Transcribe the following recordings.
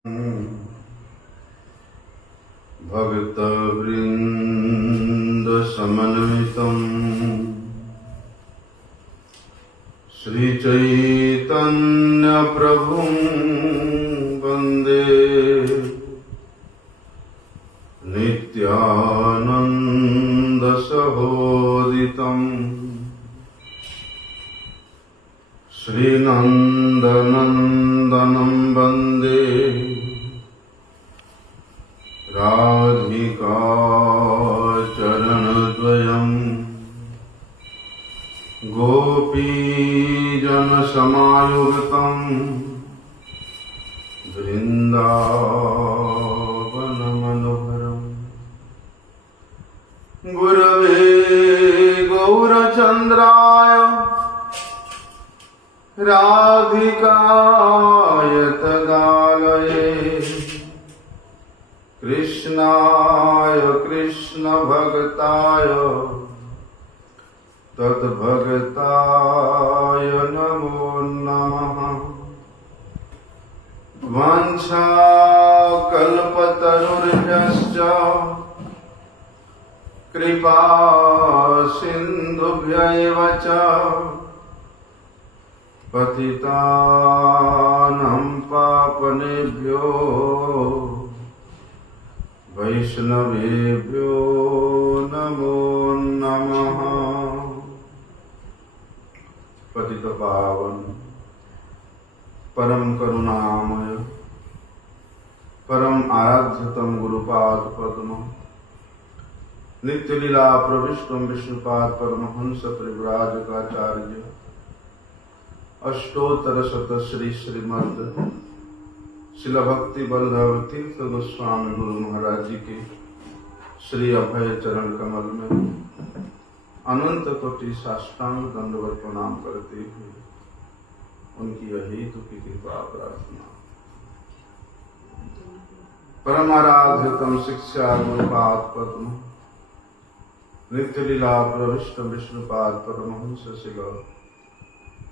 भक्तवृन्दसमन्वितम् श्रीचैतन्यप्रभुं वन्दे नित्यानन्दसहोदितम् श्रीनन्दनन्दनं वन्दे राधिका चरणद्वयम् गोपीजनसमायुक्तं वृन्दावनमनोहरम् गुरवे गौरचन्द्राय राधिकाय तदालये कृष्णाय कृष्णभक्ताय तद्भक्ताय नमो नमः। वाञ्छाकल्पतरुर्भ्यश्च कृपा सिन्धुभ्यैव च पतितानां पावनेभ्यो वैष्णवेभ्यो नमो नमः। पतित पावन परम करुणामय परम आराध्यतम गुरुपाद पद्म नित्य लीला प्रविष्टम विष्णुपाद परमहंस परिव्राजकाचार्य अष्टोत्तर शत श्री श्रीमद शिल भक्ति वल्लभ तीर्थ गोस्वामी गुरु महाराज जी के श्री अभय चरण कमल में अनंत कोटि साष्टांग दंडवत प्रणाम करते हुए उनकी अहेतु की कृपा प्रार्थना। परमाराध्यतम शिक्षा गुरुपाद पद्म नित्य लीला प्रविष्ट विष्णुपाद परमहंस शिल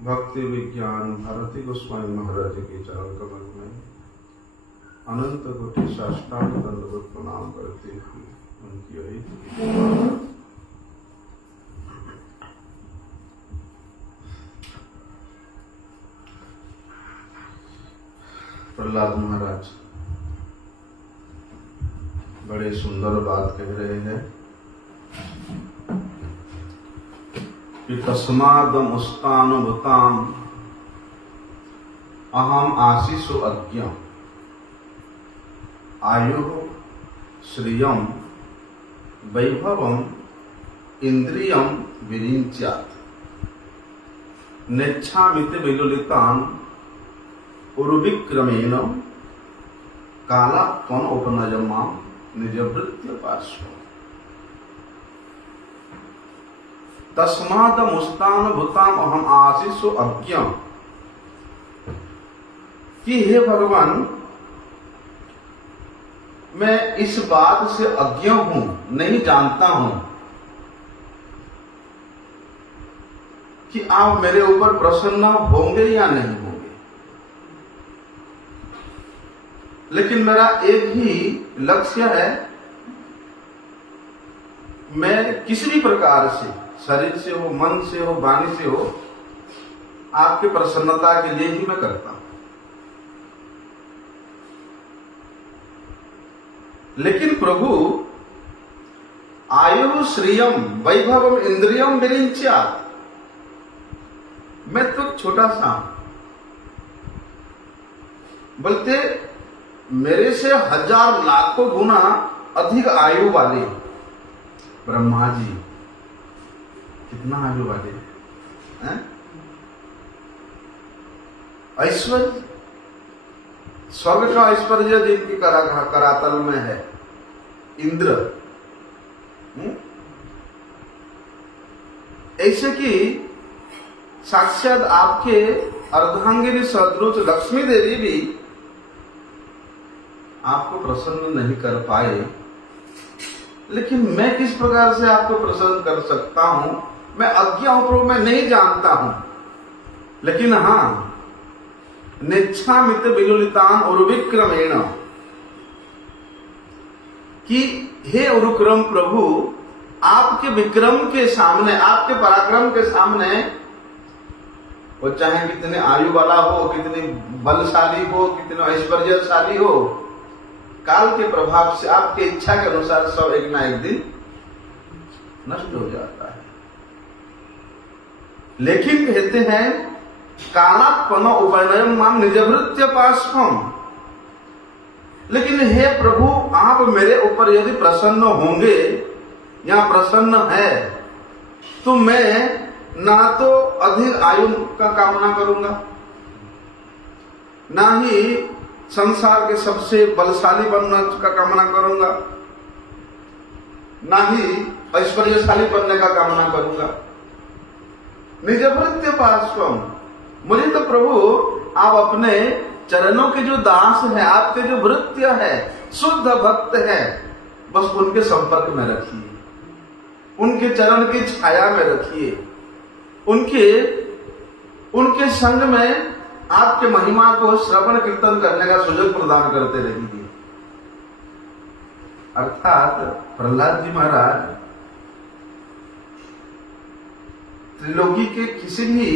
भक्ति विज्ञान भारती गोस्वामी महाराज के चरण कमल में अनंत कोटि साष्टांग दंडवत प्रणाम करते हुए उनकी अहेतु की कृपा। प्रहलाद महाराज बड़े सुंदर बात कह रहे हैं कि तस्मादमुस्तानुभूताम् अहम आशीषु अज्ञम् आयुः श्रियं वैभवम् इंद्रियं विरिञ्च्यात् नेच्छामिति विलुलितान् उर्विक्रमेण कालात्मन उपनयमां निजभृत्य पार्श्वम्। तस्मादमुस्तानुभूताम् अहम आशीषु अज्ञम् कि हे भगवान मैं इस बात से अज्ञ हूं, नहीं जानता हूं कि आप मेरे ऊपर प्रसन्न होंगे या नहीं होंगे, लेकिन मेरा एक ही लक्ष्य है, मैं किसी भी प्रकार से शरीर से हो, मन से हो, वाणी से हो, आपकी प्रसन्नता के लिए ही मैं करता हूं। लेकिन प्रभु आयु श्रियम वैभवम इंद्रियम विरिञ्च्यात्, मैं तो छोटा सा हूं, बोलते मेरे से हजार लाखों गुना अधिक आयु वाले ब्रह्मा जी कितना आयु वाले हैं, ऐश्वर्य स्वर्ग का ऐश्वर्य जिनकी करातल में है, इंद्र ऐसे कि साक्षात आपके अर्धांगिनी सदृश लक्ष्मी देवी भी आपको प्रसन्न नहीं कर पाए, लेकिन मैं किस प्रकार से आपको प्रसन्न कर सकता हूं, मैं अज्ञ हूं प्रभु, मैं नहीं जानता हूं। लेकिन हाँ, नेच्छामित विलुलितान उर्विक्रमेण, कि हे उरुक्रम प्रभु, आपके विक्रम के सामने, आपके पराक्रम के सामने, वो चाहे कितने आयु वाला हो, कितने बलशाली हो, कितने ऐश्वर्यशाली हो, काल के प्रभाव से आपके इच्छा के अनुसार सब एक ना एक दिन नष्ट हो जाता है। लेकिन कहते हैं कालात्मनो उपनयम माम निजभृत्य पार्श्वम, लेकिन हे प्रभु, आप मेरे ऊपर यदि प्रसन्न होंगे या प्रसन्न है तो मैं ना तो अधिक आयु का कामना करूंगा, ना ही संसार के सबसे बलशाली बनने का कामना करूंगा, ना ही ऐश्वर्यशाली बनने का कामना करूंगा। निजभृत्य पार्श्वम, मुझे तो प्रभु आप अपने चरणों के जो दास हैं, आपके जो भृत्य है, शुद्ध भक्त है, बस उनके संपर्क में रखिए, उनके चरण की छाया में रखिए, उनके संग में आपके महिमा को श्रवण कीर्तन करने का सुयोग प्रदान करते रहिए। अर्थात प्रहलाद जी महाराज त्रिलोकी के किसी भी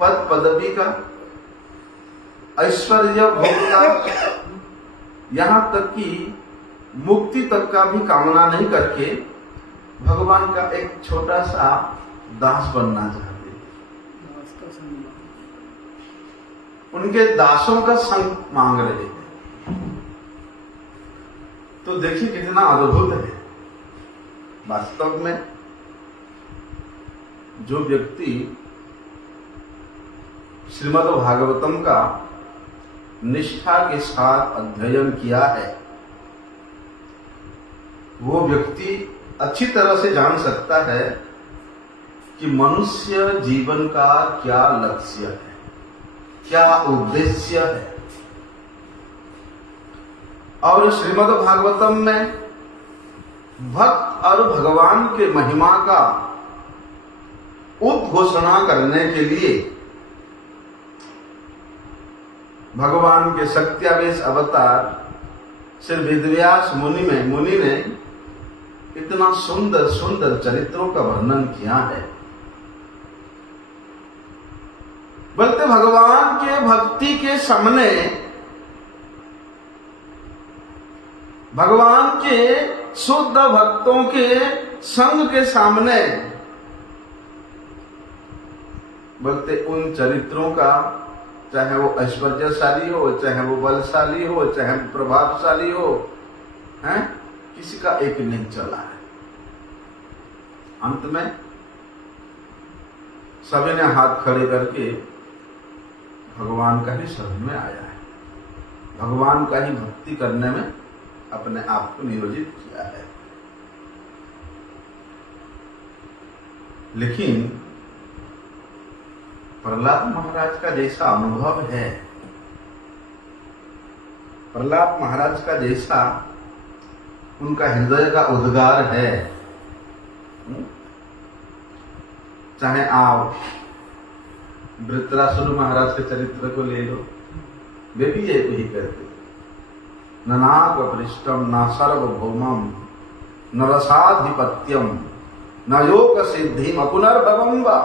पद पदवी का, ऐश्वर्य भोग का, यहां तक कि मुक्ति तक का भी कामना नहीं करके भगवान का एक छोटा सा दास बनना चाहते, उनके दासों का संग मांग रहे हैं। तो देखिए कितना अद्भुत है। वास्तव में जो व्यक्ति श्रीमद् भागवतम का निष्ठा के साथ अध्ययन किया है, वो व्यक्ति अच्छी तरह से जान सकता है कि मनुष्य जीवन का क्या लक्ष्य है, क्या उद्देश्य है। और श्रीमद् भागवतम में भक्त और भगवान के महिमा का उद्घोषणा करने के लिए भगवान के सत्यावेश अवतार श्री वेदव्यास मुनि ने इतना सुंदर सुंदर चरित्रों का वर्णन किया है। बोलते भगवान के भक्ति के सामने, भगवान के शुद्ध भक्तों के संग के सामने, बोलते उन चरित्रों का, चाहे वो ऐश्वर्यशाली हो, चाहे वो बलशाली हो, चाहे वो प्रभावशाली हो, हैं, किसी का एक नहीं चला है। अंत में सभी ने हाथ खड़े करके भगवान का ही शरण में आया है, भगवान का ही भक्ति करने में अपने आप को नियोजित किया है। लेकिन प्रहलाद महाराज का जैसा अनुभव है, प्रहलाद महाराज का जैसा उनका हृदय का उद्गार है, चाहे आप वृत्रासुर महाराज के चरित्र को ले लो, वे भी यही कहते, न नाग पृष्ठम न सर्वभौमम न रसाधिपत्यम न योग सिद्धि न पुनर्भवम वा,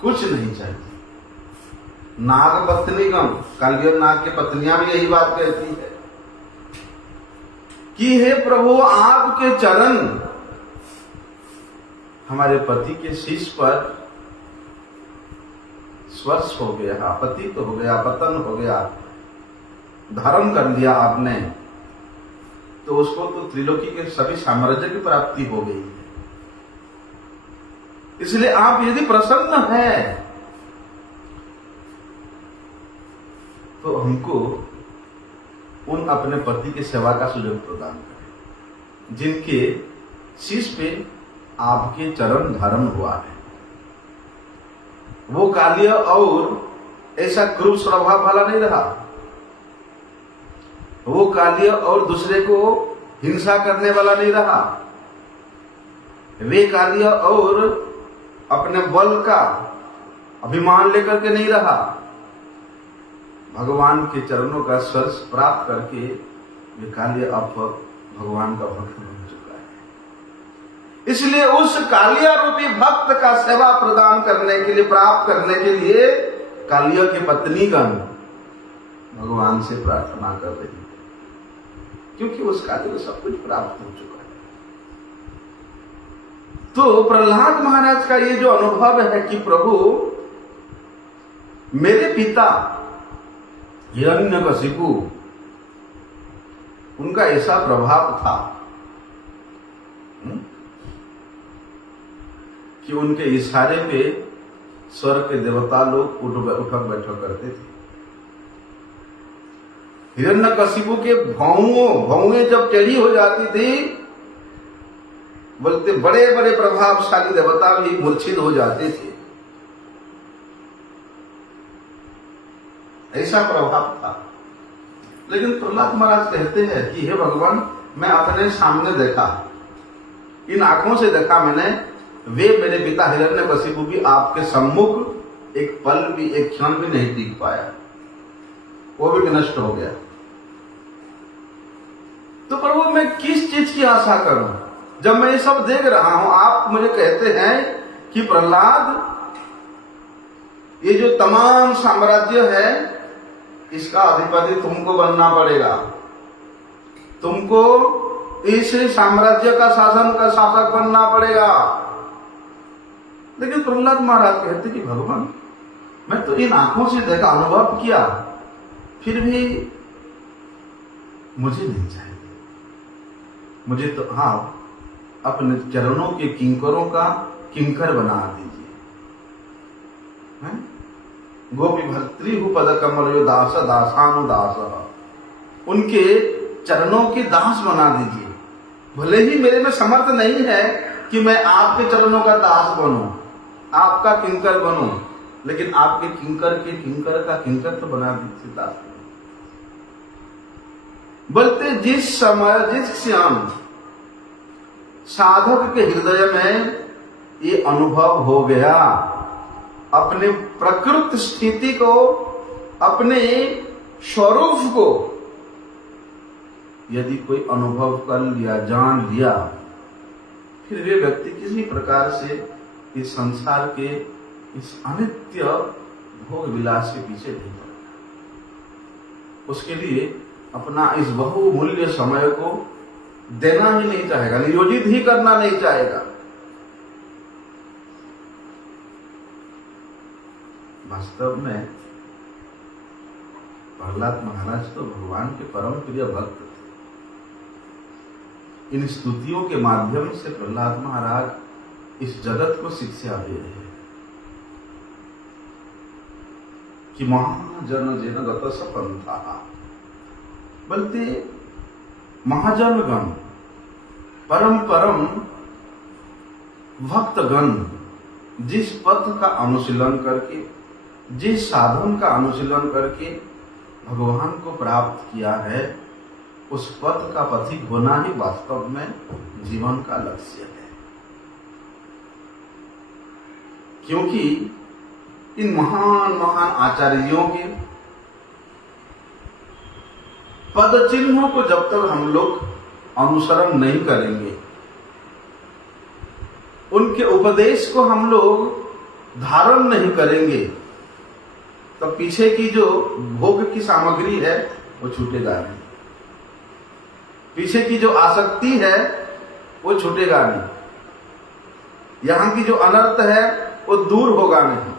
कुछ नहीं चाहिए। नाग पत्नीगम, कालिया नाग की पत्नियां भी यही बात कहती है कि हे प्रभु, आपके चरण हमारे पति के शीश पर स्पर्श हो गया, पतित हो गया, पतन हो गया, धारण कर लिया आपने, तो उसको तो त्रिलोकी के सभी साम्राज्य की प्राप्ति हो गई है। इसलिए आप यदि प्रसन्न हैं तो हमको उन अपने पति की सेवा का सुयोग प्रदान करें, जिनके शीश पे आपके चरण धारण हुआ है। वो कालिय और ऐसा क्रूर स्वभाव वाला नहीं रहा, वो कालिय और दूसरे को हिंसा करने वाला नहीं रहा, वे कालिय और अपने बल का अभिमान लेकर के नहीं रहा, भगवान के चरणों का स्पर्श प्राप्त करके ये कालिया अब भगवान का भक्त बन चुका है। इसलिए उस कालिया रूपी भक्त का सेवा प्रदान करने के लिए, प्राप्त करने के लिए कालिया की पत्नीगण भगवान से प्रार्थना कर रही है, क्योंकि उस कालिया को सब कुछ प्राप्त हो चुका है। तो प्रहलाद महाराज का ये जो अनुभव है कि प्रभु मेरे पिता हिरण्यकशिपु, उनका ऐसा प्रभाव था कि उनके इशारे पे स्वर्ग के देवता लोग उठक बैठक करते थे। हिरण्यकशिपु के भौएं जब टेढ़ी हो जाती थी, बोलते बड़े बड़े प्रभावशाली देवता भी मूर्छित हो जाते थे। ऐसा प्रभाव था। लेकिन प्रहलाद महाराज कहते हैं कि हे भगवान, मैं अपने सामने देखा, इन आंखों से देखा मैंने, वे मेरे पिता हिरण्यकशिपु भी आपके सम्मुख एक पल भी, एक क्षण भी नहीं टिक पाया, वो भी नष्ट हो गया। तो प्रभु मैं किस चीज की आशा करूं जब मैं ये सब देख रहा हूं? आप मुझे कहते हैं कि प्रहलाद, ये जो तमाम साम्राज्य है इसका अधिपति तुमको बनना पड़ेगा, तुमको इस साम्राज्य का शासक बनना पड़ेगा। लेकिन प्रहलाद महाराज कहते कि भगवान, मैं तो इन आंखों से देखा, अनुभव किया, फिर भी मुझे नहीं चाहिए। मुझे तो अपने चरणों के किंकरों का किंकर बना दीजिए। गोपी भर्तृहु पद कमल यो दास दासानुदास, उनके चरणों के दास बना दीजिए। भले ही मेरे में समर्थ नहीं है कि मैं आपके चरणों का दास बनूं, आपका किंकर बनूं, लेकिन आपके किंकर के किंकर का किंकर तो बना दीजिए दास। बोलते जिस समय, जिस क्षण साधक के हृदय में ये अनुभव हो गया, अपने प्रकृत स्थिति को, अपने स्वरूप को यदि कोई अनुभव कर लिया, जान लिया, फिर वे व्यक्ति किसी प्रकार से इस संसार के इस अनित्य भोग विलास के पीछे नहीं पड़ेगा। उसके लिए अपना इस बहुमूल्य समय को देना ही नहीं चाहेगा, नियोजित ही करना नहीं चाहेगा। वास्तव में प्रहलाद महाराज तो भगवान के परम प्रिय भक्त थे। इन स्तुतियों के माध्यम से प्रहलाद महाराज इस जगत को शिक्षा दे रहे हैं कि महाजन जन गत सपंथा, बोलते महाजनगण, परम परम भक्तगण जिस पथ का अनुशीलन करके, जिस साधन का अनुशीलन करके भगवान को प्राप्त किया है, उस पथ का पथिक होना ही वास्तव में जीवन का लक्ष्य है। क्योंकि इन महान महान आचार्यों के पद चिन्हों को जब तक हम लोग अनुसरण नहीं करेंगे, उनके उपदेश को हम लोग धारण नहीं करेंगे, तो पीछे की जो भोग की सामग्री है वो छूटेगा नहीं, पीछे की जो आसक्ति है वो छूटेगा नहीं, यहां की जो अनर्थ है वो दूर होगा नहीं।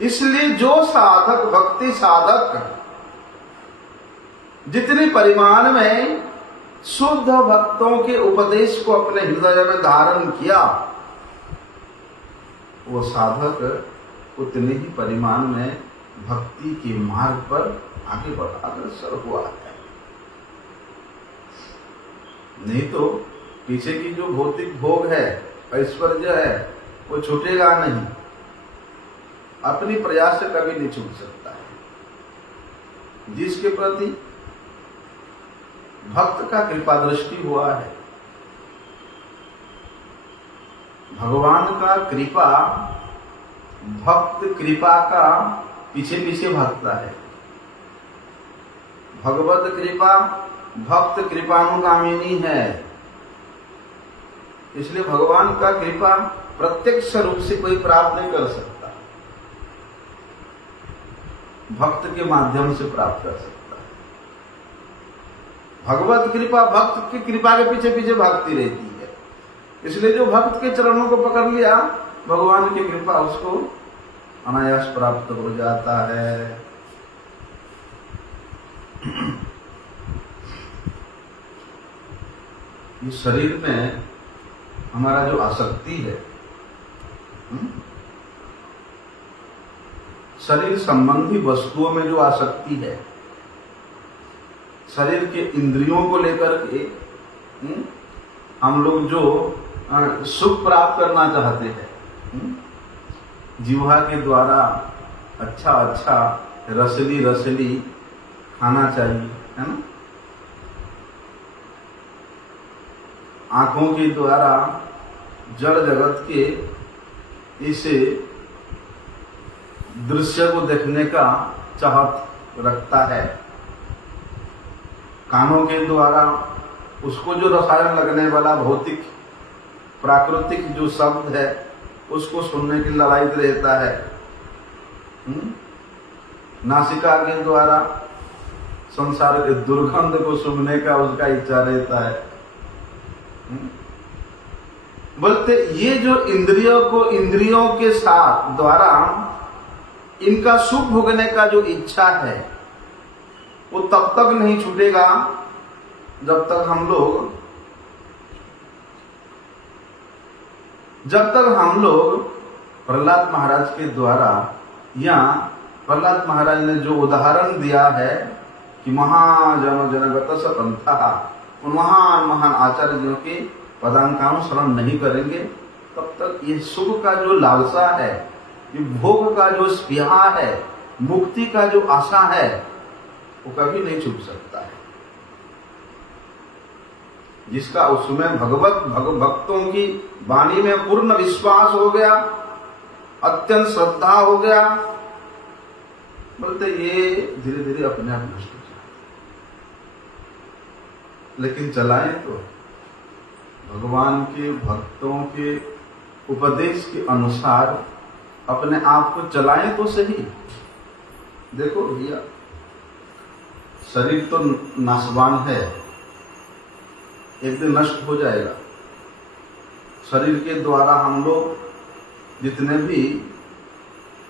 इसलिए जो साधक, भक्ति साधक जितने परिमाण में शुद्ध भक्तों के उपदेश को अपने हृदय में धारण किया, वो साधक उतने ही परिमाण में भक्ति के मार्ग पर आगे बढ़ा, अग्रसर हुआ है। नहीं तो पीछे की जो भौतिक भोग है, ऐश्वर्य है, वो छूटेगा नहीं, अपनी प्रयास से कभी नहीं छूट सकता है। जिसके प्रति भक्त का कृपा दृष्टि हुआ है, भगवान का कृपा, भक्त कृपा का पीछे पीछे भागता है। भगवत कृपा भक्त कृपानुगामिनी है। इसलिए भगवान का कृपा प्रत्यक्ष रूप से कोई प्राप्त नहीं कर सकता, भक्त के माध्यम से प्राप्त कर सकता है। भगवत कृपा, भक्त की कृपा के पीछे पीछे भागती रहती है। इसलिए जो भक्त के चरणों को पकड़ लिया, भगवान की कृपा उसको अनायास प्राप्त हो जाता है। इस शरीर में हमारा जो आसक्ति है, शरीर संबंधी वस्तुओं में जो आसक्ति है, शरीर के इंद्रियों को लेकर के हम लोग जो सुख प्राप्त करना चाहते हैं, जीवा के द्वारा अच्छा अच्छा रसली खाना चाहिए, है ना। आंखों के द्वारा जड़ जगत के इस दृश्य को देखने का चाहत रखता है। कानों के द्वारा उसको जो रसायन लगने वाला भौतिक प्राकृतिक जो शब्द है उसको सुनने की लालच रहता है। नासिका के द्वारा संसार के दुर्गंध को सुनने का उसका इच्छा रहता है। बोलते ये जो इंद्रियों के साथ द्वारा इनका सुख भोगने का जो इच्छा है वो तब तक नहीं छूटेगा जब तक हम लोग प्रहलाद महाराज के द्वारा, या प्रहलाद महाराज ने जो उदाहरण दिया है कि महाजन जनगत पंथा, उन महान आचार्यों के पदांकानुसरण नहीं करेंगे, तब तक ये सुख का जो लालसा है, ये भोग का जो स्पृहा है, मुक्ति का जो आशा है, वो कभी नहीं छूट सकता है। जिसका उसमें भक्तों की वाणी में पूर्ण विश्वास हो गया, अत्यंत श्रद्धा हो गया, बोलते ये धीरे धीरे अपने आप नष्ट हो जाए। लेकिन चलाएं तो भगवान के भक्तों के उपदेश के अनुसार अपने आप को चलाएं तो सही। देखो भैया, शरीर तो नाशवान है, एक दिन नष्ट हो जाएगा। शरीर के द्वारा हम लोग जितने भी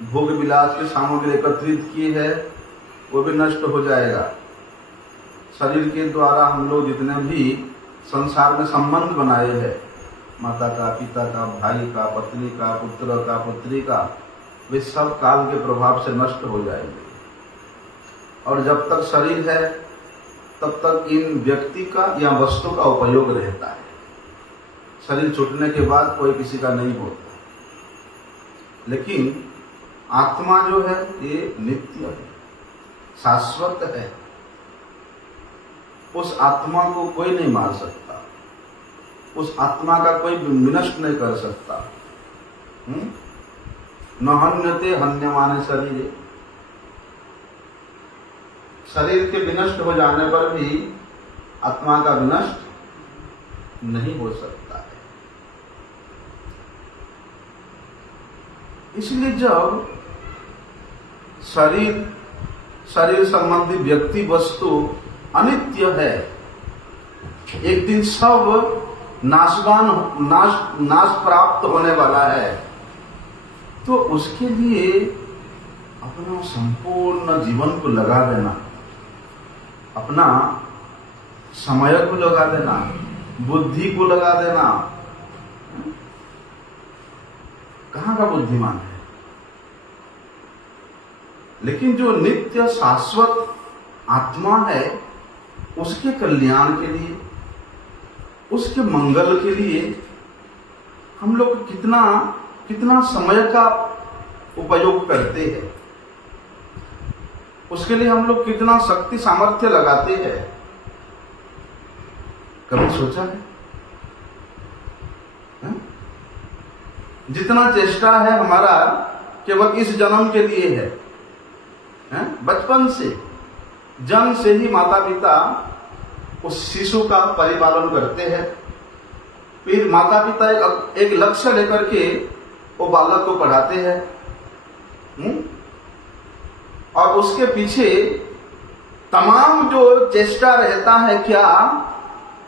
भोग विलास की सामग्री एकत्रित की है वो भी नष्ट हो जाएगा। शरीर के द्वारा हम लोग जितने भी संसार में संबंध बनाए हैं, माता का, पिता का, भाई का, पत्नी का, पुत्र का, पुत्री का, वे सब काल के प्रभाव से नष्ट हो जाएंगे। और जब तक शरीर है तब तक इन व्यक्ति का या वस्तु का उपयोग रहता है। शरीर छूटने के बाद कोई किसी का नहीं होता। लेकिन आत्मा जो है ये नित्य है, शाश्वत है। उस आत्मा को कोई नहीं मार सकता, उस आत्मा का कोई विनष्ट नहीं कर सकता। न हन्यते हन्यमाने शरीर, शरीर के विनष्ट हो जाने पर भी आत्मा का विनष्ट नहीं हो सकता है। इसलिए जब शरीर संबंधी व्यक्ति वस्तु अनित्य है, एक दिन सब नाश प्राप्त होने वाला है, तो उसके लिए अपना संपूर्ण जीवन को लगा देना, अपना समय को लगा देना, बुद्धि को लगा देना, कहाँ का बुद्धिमान है। लेकिन जो नित्य शाश्वत आत्मा है, उसके कल्याण के लिए, उसके मंगल के लिए हम लोग कितना समय का उपयोग करते हैं, उसके लिए हम लोग कितना शक्ति सामर्थ्य लगाते हैं, कभी सोचा है? जितना चेष्टा है हमारा केवल इस जन्म के लिए है, बचपन से जन्म से ही माता पिता उस शिशु का परिपालन करते हैं। फिर माता पिता एक लक्ष्य लेकर के वो बालक को पढ़ाते हैं, और उसके पीछे तमाम जो चेष्टा रहता है क्या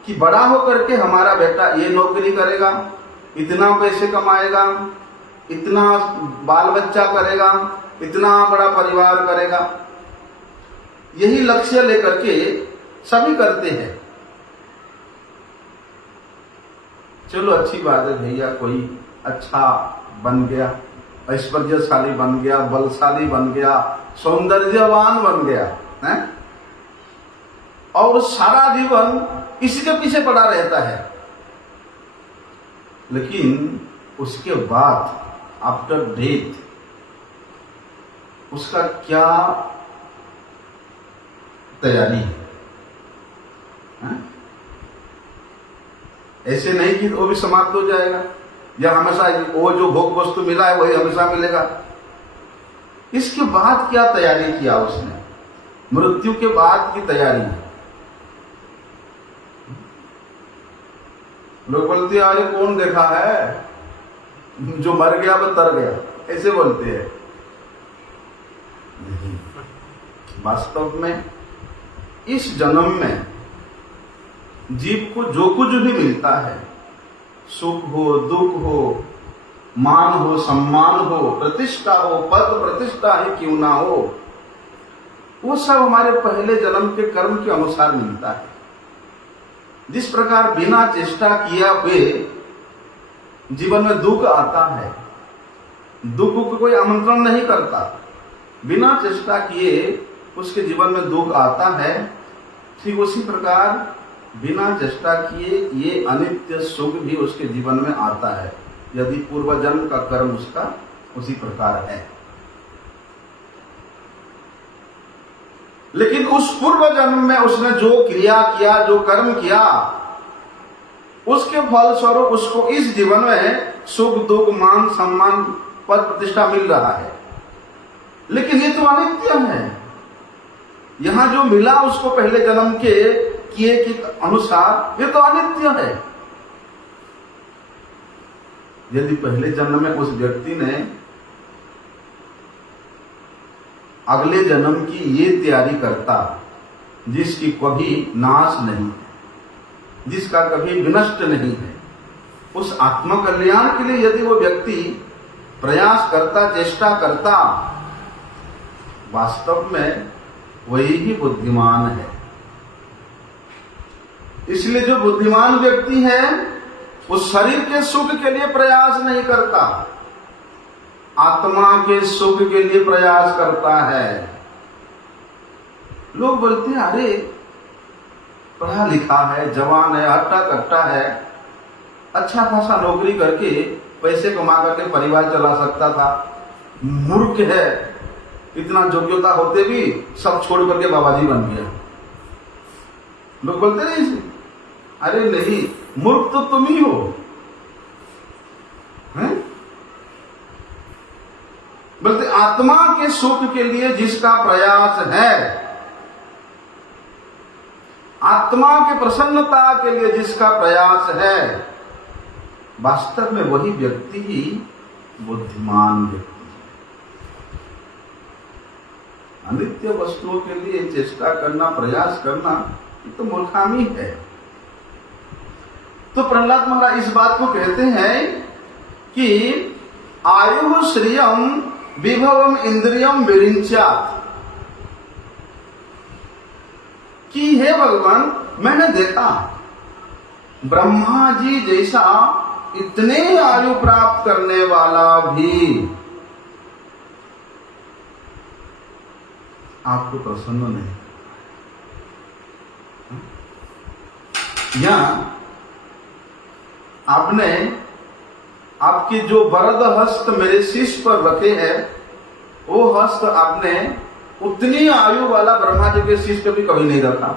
कि बड़ा होकर के हमारा बेटा ये नौकरी करेगा, इतना पैसे कमाएगा, इतना बाल बच्चा करेगा, इतना बड़ा परिवार करेगा। यही लक्ष्य लेकर के सभी करते हैं। चलो अच्छी बात है भैया, कोई अच्छा बन गया, ऐश्वर्यशाली बन गया, बलशाली बन गया, सौंदर्यवान बन गया है, और सारा जीवन इसी के पीछे पड़ा रहता है। लेकिन उसके बाद आफ्टर डेथ उसका क्या तैयारी है? ऐसे नहीं कि वो भी समाप्त हो जाएगा या हमेशा वो जो भोग वस्तु मिला है वही हमेशा मिलेगा। इसके बाद क्या तैयारी किया उसने? मृत्यु के बाद की तैयारी। लोग बोलते हैं अरे कौन देखा है, जो मर गया वो तर गया, ऐसे बोलते हैं। नहीं, वास्तव में इस जन्म में जीव को जो कुछ भी मिलता है, सुख हो, दुख हो, मान हो, सम्मान हो, प्रतिष्ठा हो, पद प्रतिष्ठा ही क्यों ना हो, वो सब हमारे पहले जन्म के कर्म के अनुसार मिलता है। जिस प्रकार बिना चेष्टा किए हुए जीवन में दुख आता है, दुख को कोई आमंत्रण नहीं करता, बिना चेष्टा किए उसके जीवन में दुख आता है, ठीक उसी प्रकार बिना चेष्टा किए ये अनित्य सुख भी उसके जीवन में आता है, यदि पूर्व जन्म का कर्म उसका उसी प्रकार है। लेकिन उस पूर्व जन्म में उसने जो क्रिया किया, जो कर्म किया, उसके फल स्वरूप उसको इस जीवन में सुख दुख मान सम्मान पद प्रतिष्ठा मिल रहा है। लेकिन ये तो अनित्य है। यहां जो मिला उसको पहले जन्म के किए के अनुसार, ये तो अनित्य है। यदि पहले जन्म में उस व्यक्ति ने अगले जन्म की ये तैयारी करता जिसकी कभी नाश नहीं है, जिसका कभी विनष्ट नहीं है, उस आत्म कल्याण के लिए यदि वो व्यक्ति प्रयास करता, चेष्टा करता, वास्तव में वही ही बुद्धिमान है। इसलिए जो बुद्धिमान व्यक्ति है वो शरीर के सुख के लिए प्रयास नहीं करता, आत्मा के सुख के लिए प्रयास करता है। लोग बोलते हैं अरे पढ़ा लिखा है, जवान है, हट्टा कट्टा है, अच्छा खासा नौकरी करके पैसे कमा करके परिवार चला सकता था, मूर्ख है, इतना योग्यता होते भी सब छोड़ करके बाबाजी बन गया। लोग बोलते नहीं, अरे नहीं, मूर्ख तो तुम ही हो, हैं? बोलते आत्मा के सुख के लिए जिसका प्रयास है, आत्मा के प्रसन्नता के लिए जिसका प्रयास है, वास्तव में वही व्यक्ति ही बुद्धिमान व्यक्ति है। अनित्य वस्तुओं के लिए चेष्टा करना, प्रयास करना, ये तो मूर्खामी है। तो प्रहलाद महाराज इस बात को कहते हैं कि आयु श्रियम विभवम इंद्रियम विरिंचात, कि हे भगवान मैंने देखा ब्रह्मा जी जैसा इतने आयु प्राप्त करने वाला भी आपको प्रसन्न नहीं। या आपने आपके जो वरद हस्त मेरे शीश पर रखे हैं, वो हस्त आपने उतनी आयु वाला ब्रह्मा जी के शीश पे भी कभी नहीं रखा।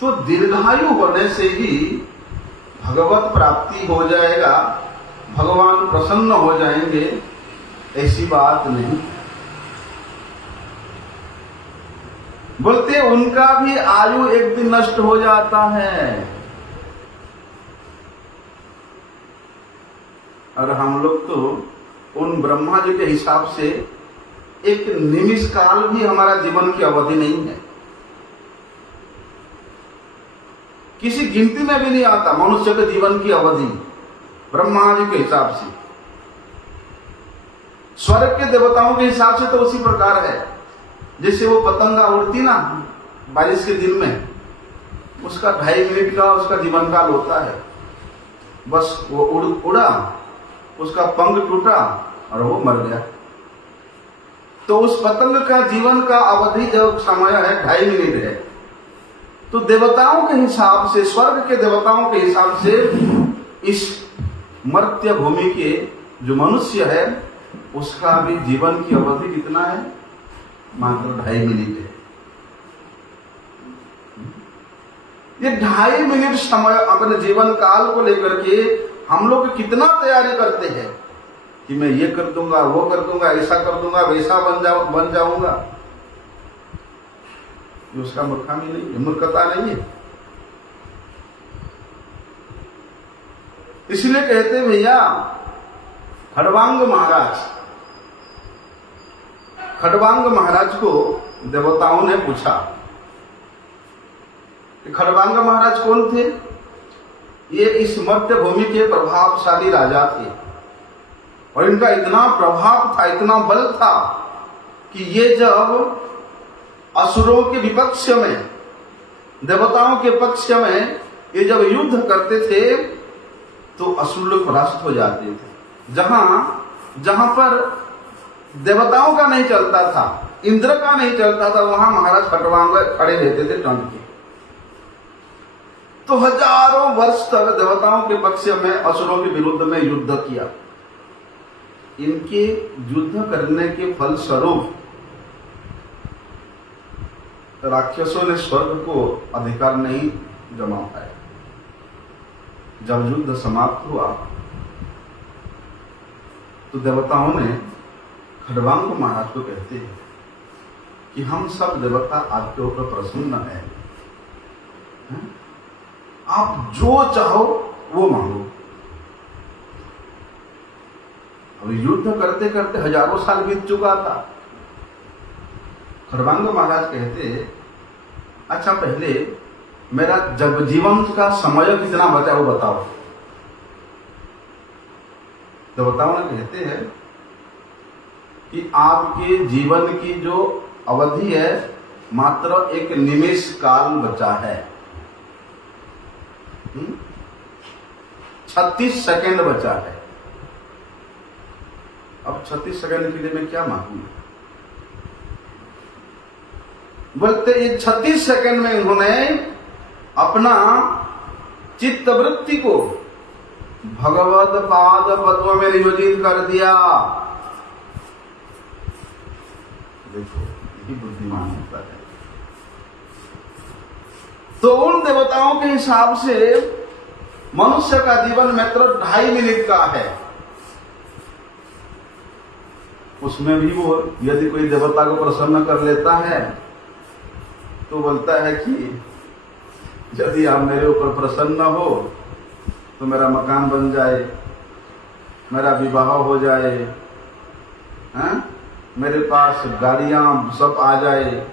तो दीर्घायु होने से ही भगवत प्राप्ति हो जाएगा, भगवान प्रसन्न हो जाएंगे, ऐसी बात नहीं। बोलते उनका भी आयु एक दिन नष्ट हो जाता है। और हम लोग तो उन ब्रह्मा जी के हिसाब से एक निमिष काल भी हमारा जीवन की अवधि नहीं है, किसी गिनती में भी नहीं आता मनुष्य के जीवन की अवधि ब्रह्मा जी के हिसाब से। स्वर्ग के देवताओं के हिसाब से तो उसी प्रकार है, जैसे वो पतंगा उड़ती ना बारिश के दिन में, उसका 2.5 मिनट का उसका जीवन काल होता है। बस वो उड़ा, उसका पंख टूटा और वो मर गया। तो उस पतंग का जीवन का अवधि जो समय है 2.5 मिनट है। तो देवताओं के हिसाब से, स्वर्ग के देवताओं के हिसाब से इस मर्त्य भूमि के जो मनुष्य है उसका भी जीवन की अवधि कितना है? मात्र 2.5 मिनट है। ये 2.5 मिनट समय अपने जीवन काल को लेकर के हम लोग कितना तैयारी करते हैं कि मैं ये कर दूंगा, वो कर दूंगा, ऐसा कर दूंगा, वैसा बन जाऊंगा। ये उसका मूर्खामी नहीं है, मूर्खता नहीं है। इसलिए कहते भैया खड़वांग महाराज को देवताओं ने पूछा कि खड़वांग महाराज कौन थे? ये इस मध्य भूमि के प्रभावशाली राजा थे और इनका इतना प्रभाव था, इतना बल था कि ये जब असुरों के विपक्ष में, देवताओं के पक्ष में ये जब युद्ध करते थे तो असुर लोग परास्त हो जाते थे। जहां पर देवताओं का नहीं चलता था, इंद्र का नहीं चलता था, वहां महाराज खड़वांग खड़े रहते थे टंट के। तो हजारों वर्ष तक देवताओं के पक्ष में असुरों के विरुद्ध में युद्ध किया। इनके युद्ध करने के फलस्वरूप राक्षसों ने स्वर्ग को अधिकार नहीं जमा पाया। जब युद्ध समाप्त हुआ तो देवताओं ने खड़वांग महाराज को कहते हैं कि हम सब देवता आपके ऊपर प्रसन्न हैं, आप जो चाहो वो मांगो। अब युद्ध करते करते हजारों साल बीत चुका था। खड़वांग महाराज कहते अच्छा पहले मेरा जब जीवन का समय कितना बचा वो बताओ। देवताओं ने कहते हैं कि आपके जीवन की जो अवधि है मात्र 1 निमेष काल बचा है। 36 सेकंड बचा है। अब 36 सेकंड के लिए मैं क्या मांगू? बोलते ये 36 सेकंड में उन्होंने अपना चित्त वृत्ति को भगवत पाद पद्म में नियोजित कर दिया। देखो यही बुद्धिमान होता है। तो उन देवताओं के हिसाब से मनुष्य का जीवन मात्र 2.5 मिनट का है। उसमें भी वो यदि कोई देवता को प्रसन्न कर लेता है तो बोलता है कि यदि आप मेरे ऊपर प्रसन्न हो तो मेरा मकान बन जाए, मेरा विवाह हो जाए, मेरे पास गाड़ियां सब आ जाए,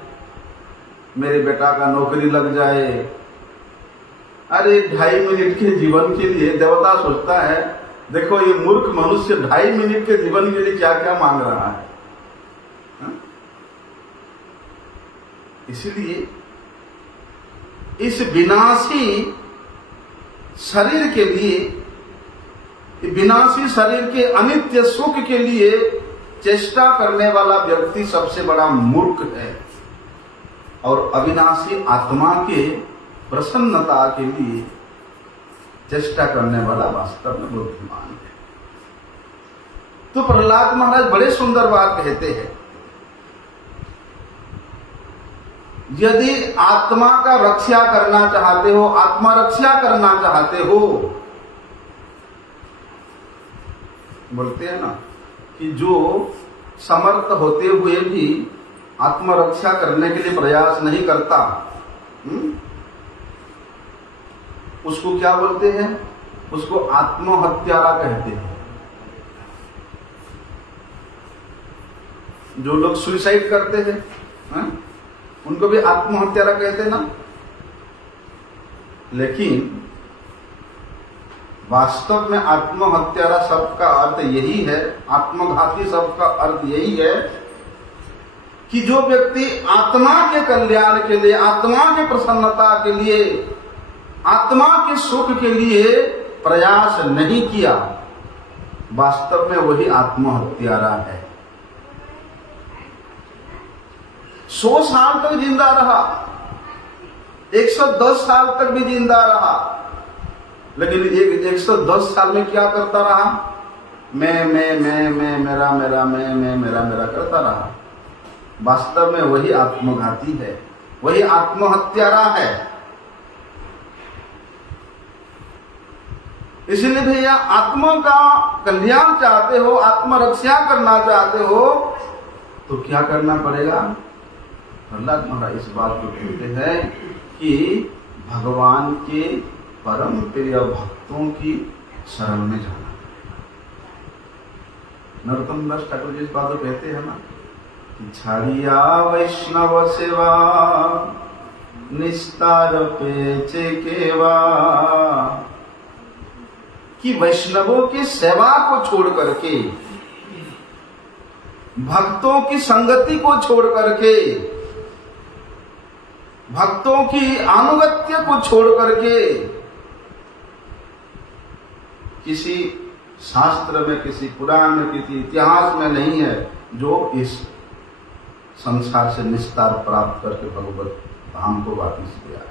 मेरे बेटा का नौकरी लग जाए। अरे 2.5 मिनट के जीवन के लिए देवता सोचता है देखो ये मूर्ख मनुष्य 2.5 मिनट के जीवन के लिए क्या क्या मांग रहा है। इसलिए इस विनाशी शरीर के लिए, विनाशी शरीर के अनित्य सुख के लिए चेष्टा करने वाला व्यक्ति सबसे बड़ा मूर्ख है और अविनाशी आत्मा के प्रसन्नता के लिए चेष्टा करने वाला वास्तव में बुद्धिमान है। तो प्रहलाद महाराज बड़े सुंदर बात कहते हैं, यदि आत्मा का रक्षा करना चाहते हो, आत्मा रक्षा करना चाहते हो, बोलते हैं ना कि जो समर्थ होते हुए भी आत्मरक्षा करने के लिए प्रयास नहीं करता, उसको क्या बोलते हैं? उसको आत्महत्यारा कहते हैं। जो लोग सुसाइड करते हैं उनको भी आत्महत्यारा कहते हैं ना। लेकिन वास्तव में आत्महत्यारा शब्द का अर्थ यही है, आत्मघाती शब्द का अर्थ यही है कि जो व्यक्ति आत्मा के कल्याण के लिए, आत्मा के प्रसन्नता के लिए, आत्मा के सुख के लिए प्रयास नहीं किया, वास्तव में वही आत्महत्यारा है। 100 साल तक जिंदा रहा, 110 साल तक भी जिंदा रहा, लेकिन 110 साल में क्या करता रहा? मैं मेरा मेरा करता रहा। वास्तव में वही आत्मघाती है, वही आत्महत्यारा है। इसलिए भैया, आत्मा का कल्याण चाहते हो, आत्मरक्षा करना चाहते हो, तो क्या करना पड़ेगा? प्रहलाद महाराज इस बात को कहते हैं कि भगवान के परम प्रिय भक्तों की शरण में जाना। नरोत्तम दास ठाकुर जी इस बात को कहते हैं ना, छाड़िया वैष्णव सेवा निस्तार पेचे केवा, कि वैष्णवों की सेवा को छोड़ करके, भक्तों की संगति को छोड़ करके, भक्तों की अनुगत्य को छोड़ करके, किसी शास्त्र में, किसी पुराण में, किसी इतिहास में नहीं है जो इस संसार से निस्तार प्राप्त करके भगवत धाम को वापिस गया है।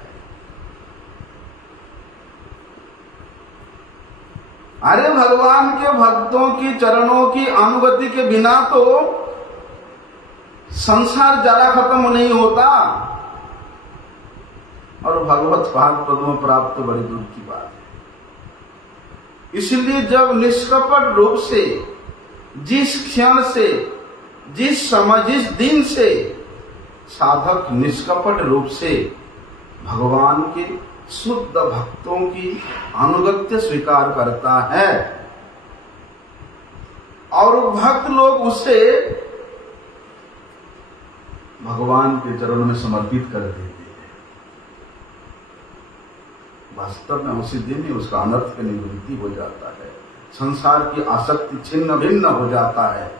अरे भगवान के भक्तों की चरणों की अनुगति के बिना तो संसार जरा खत्म नहीं होता, और भगवत पाद पद्म प्राप्त तो बड़ी दूर की बात है। इसलिए जब निष्कपट रूप से, जिस क्षण से, जिस समय, जिस दिन से साधक निष्कपट रूप से भगवान के शुद्ध भक्तों की अनुगत्य स्वीकार करता है और भक्त लोग उसे भगवान के चरणों में समर्पित कर देते हैं, वास्तव में उसी दिन ही उसका अनर्थ की निवृत्ति हो जाता है, संसार की आसक्ति छिन्न भिन्न हो जाता है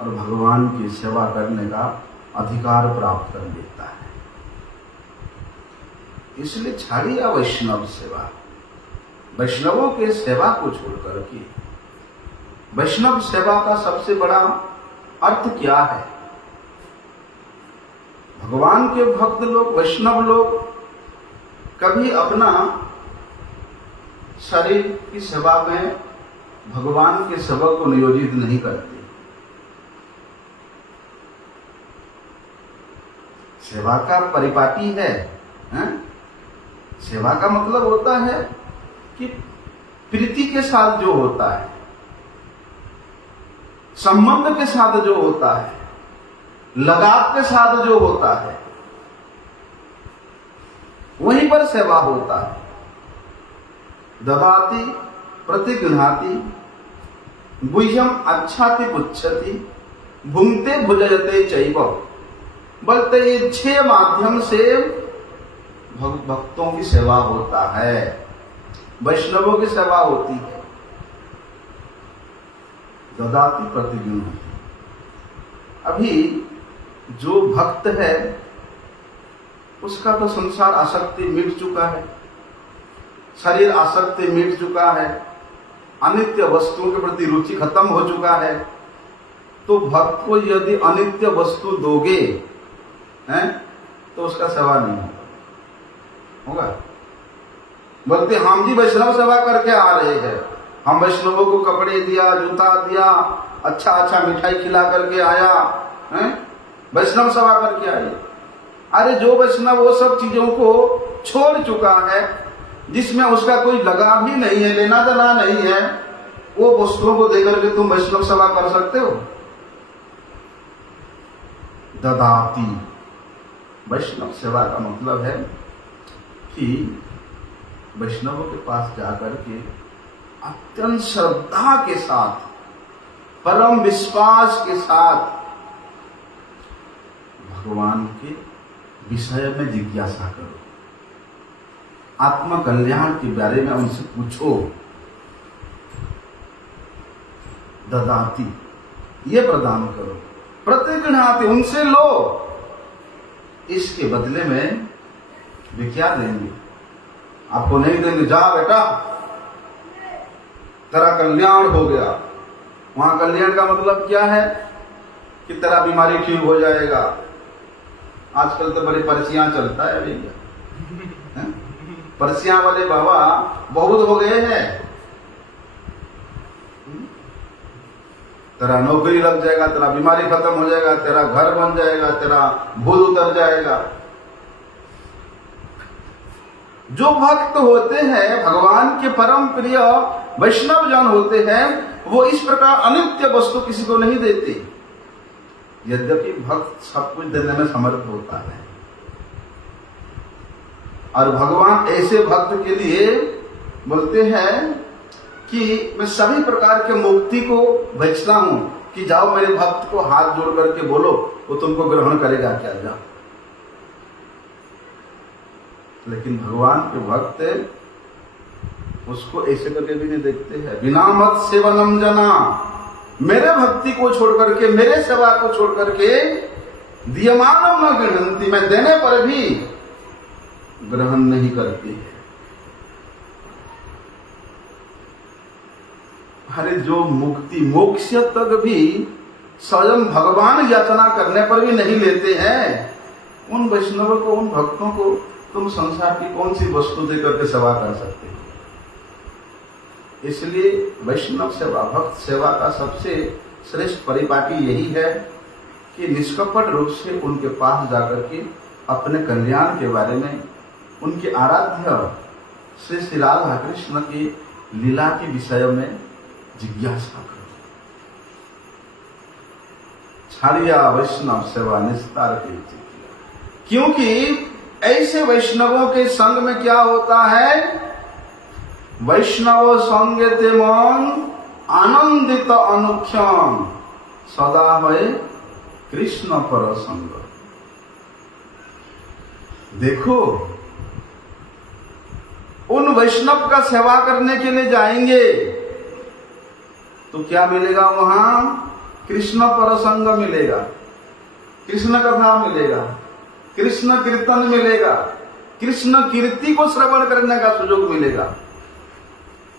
और भगवान की सेवा करने का अधिकार प्राप्त कर लेता है। इसलिए छाड़िया वैष्णव सेवा, वैष्णवों के सेवा को छोड़कर के, वैष्णव सेवा का सबसे बड़ा अर्थ क्या है? भगवान के भक्त लोग, वैष्णव लोग कभी अपना शरीर की सेवा में भगवान के सेवा को नियोजित नहीं करते। सेवा का परिपाटी है, सेवा का मतलब होता है कि प्रीति के साथ जो होता है, संबंध के साथ जो होता है, लगाव के साथ जो होता है, वहीं पर सेवा होता है। ददाति प्रतिगृहाति गुह्यम अच्छाति पुच्छति भुंक्ते भुजयते चैव, बोलते ये 6 माध्यम से भक्तों की सेवा होता है, वैष्णवों की सेवा होती है। ददाति प्रतिगृहाति, अभी जो भक्त है उसका तो संसार आसक्ति मिट चुका है, शरीर आसक्ति मिट चुका है, अनित्य वस्तुओं के प्रति रुचि खत्म हो चुका है। तो भक्त को यदि अनित्य वस्तु दोगे तो उसका सेवा नहीं होगा। बोलते हम जी वैष्णव सेवा करके आ रहे हैं, हम वैष्णवों को कपड़े दिया, जूता दिया, अच्छा अच्छा मिठाई खिला करके आया, वैष्णव सेवा करके आए। अरे जो वैष्णव वो सब चीजों को छोड़ चुका है, जिसमें उसका कोई लगाव भी नहीं है, लेना देना नहीं है, वो वस्तुओं को देकर के तुम वैष्णव सेवा कर सकते हो? ददाति। वैष्णव सेवा का मतलब है कि वैष्णवों के पास जाकर के अत्यंत श्रद्धा के साथ, परम विश्वास के साथ भगवान के विषय में जिज्ञासा करो, आत्म कल्याण के बारे में उनसे पूछो। ददाति, ये प्रदान करो। प्रतिगृह्णाति, उनसे लो। इसके बदले में वे क्या देंगे? आपको नहीं देंगे, जा बेटा तेरा कल्याण हो गया। वहां कल्याण का मतलब क्या है? कि तेरा बीमारी ठीक हो जाएगा। आजकल तो बड़ी पर्चियां चलता है भैया, पर्चियां वाले बाबा बहुत हो गए हैं। तेरा नौकरी लग जाएगा, तेरा बीमारी खत्म हो जाएगा, तेरा घर बन जाएगा, तेरा भूल उतर जाएगा। जो भक्त होते हैं, भगवान के परम प्रिय वैष्णव जन होते हैं, वो इस प्रकार अनित्य वस्तु किसी को नहीं देते। यद्यपि भक्त सब कुछ देने में समर्थ होता है, और भगवान ऐसे भक्त के लिए बोलते हैं कि मैं सभी प्रकार के मुक्ति को बचता हूं, कि जाओ मेरे भक्त को हाथ जोड़ करके बोलो, वो तुमको ग्रहण करेगा क्या? जाओ। लेकिन भगवान के भक्त उसको ऐसे करके भी नहीं देखते हैं। बिना मत सेवनम जना, मेरे भक्ति को छोड़ करके, मेरे सेवा को छोड़ करके दीयमानम न गृह्णन्ति, मैं देने पर भी ग्रहण नहीं करती है। अरे जो मुक्ति मोक्ष तक भी स्वयं भगवान याचना करने पर भी नहीं लेते हैं, उन वैष्णवों को, उन भक्तों को तुम संसार की कौन सी वस्तु दे करके सेवा कर सकते हो? इसलिए वैष्णव सेवा, भक्त सेवा का सबसे श्रेष्ठ परिपाटी यही है कि निष्कपट रूप से उनके पास जाकर के अपने कल्याण के बारे में, उनके आराध्य श्री श्री राधा कृष्ण की लीला के विषय में जिज्ञासा करो। छाड़िया वैष्णव सेवा निस्तार के, क्योंकि ऐसे वैष्णवों के संग में क्या होता है? वैष्णव संगते मन आनंदित अनुक्षण, सदा है कृष्ण पर संग। देखो, उन वैष्णव का सेवा करने के लिए जाएंगे तो क्या मिलेगा? वहां कृष्ण पर संग मिलेगा, कृष्ण कथा मिलेगा, कृष्ण कीर्तन मिलेगा, कृष्ण कीर्ति को श्रवण करने का सुयोग मिलेगा।